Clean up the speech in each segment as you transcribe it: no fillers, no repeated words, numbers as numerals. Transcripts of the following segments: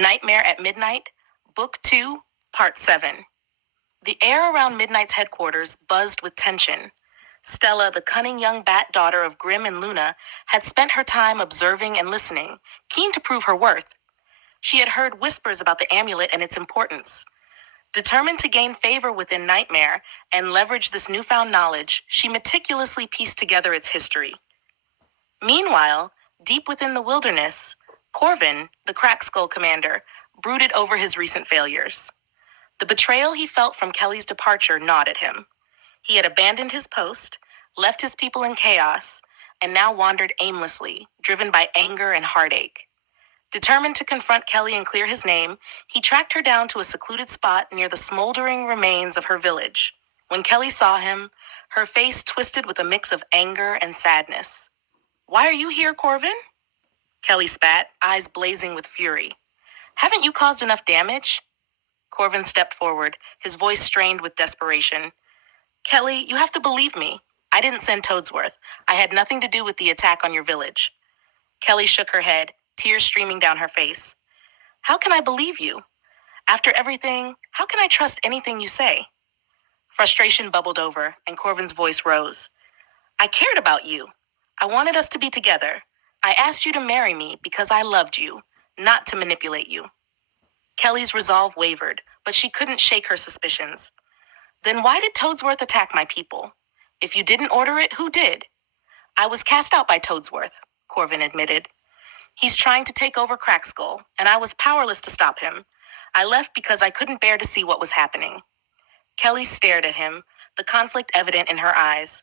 Nightmare at Midnight, Book 2, Part 7. The air around Midnight's headquarters buzzed with tension. Stella, the cunning young bat daughter of Grim and Luna, had spent her time observing and listening, keen to prove her worth. She had heard whispers about the amulet and its importance. Determined to gain favor within Nightmare and leverage this newfound knowledge, she meticulously pieced together its history. Meanwhile, deep within the wilderness, Corvin, the Crackskull commander, brooded over his recent failures. The betrayal he felt from Kelly's departure gnawed at him. He had abandoned his post, left his people in chaos, and now wandered aimlessly, driven by anger and heartache. Determined to confront Kelly and clear his name, he tracked her down to a secluded spot near the smoldering remains of her village. When Kelly saw him, her face twisted with a mix of anger and sadness. "Why are you here, Corvin?" Kelly spat, eyes blazing with fury. "Haven't you caused enough damage?" Corvin stepped forward, his voice strained with desperation. "Kelly, you have to believe me. I didn't send Toadsworth. I had nothing to do with the attack on your village." Kelly shook her head, tears streaming down her face. "How can I believe you? After everything, how can I trust anything you say?" Frustration bubbled over, and Corvin's voice rose. "I cared about you. I wanted us to be together. I asked you to marry me because I loved you, not to manipulate you." Kelly's resolve wavered, but she couldn't shake her suspicions. "Then why did Toadsworth attack my people? If you didn't order it, who did?" "I was cast out by Toadsworth," Corvin admitted. "He's trying to take over Crackskull, and I was powerless to stop him. I left because I couldn't bear to see what was happening." Kelly stared at him, the conflict evident in her eyes.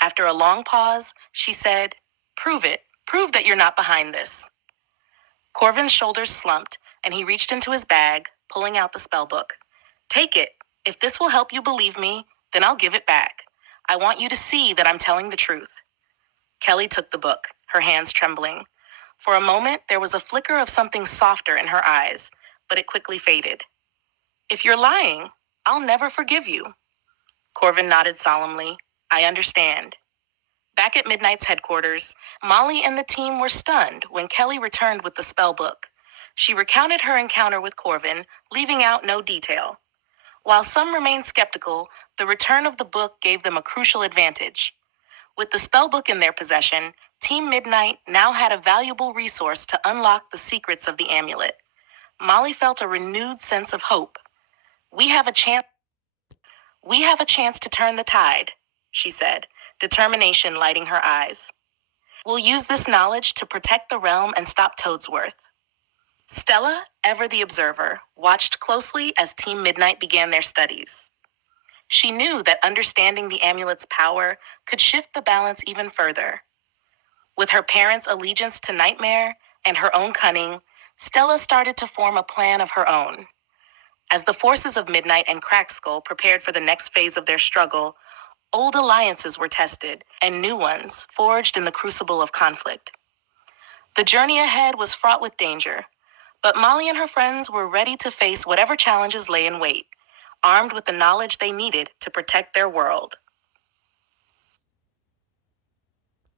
After a long pause, she said, "Prove it. Prove that you're not behind this." Corvin's shoulders slumped, and he reached into his bag, pulling out the spellbook. "Take it. If this will help you believe me, then I'll give it back. I want you to see that I'm telling the truth." Kelly took the book, her hands trembling. For a moment, there was a flicker of something softer in her eyes, but it quickly faded. "If you're lying, I'll never forgive you." Corvin nodded solemnly. "I understand." Back at Midnight's headquarters, Molly and the team were stunned when Kelly returned with the spellbook. She recounted her encounter with Corvin, leaving out no detail. While some remained skeptical, the return of the book gave them a crucial advantage. With the spellbook in their possession, Team Midnight now had a valuable resource to unlock the secrets of the amulet. Molly felt a renewed sense of hope. We have a chance to turn the tide," she said, determination lighting her eyes. "We'll use this knowledge to protect the realm and stop Toadsworth." Stella, ever the observer, watched closely as Team Midnight began their studies. She knew that understanding the amulet's power could shift the balance even further. With her parents' allegiance to Nightmare and her own cunning, Stella started to form a plan of her own. As the forces of Midnight and Crackskull prepared for the next phase of their struggle, old alliances were tested and new ones forged in the crucible of conflict. The journey ahead was fraught with danger, but Molly and her friends were ready to face whatever challenges lay in wait, armed with the knowledge they needed to protect their world.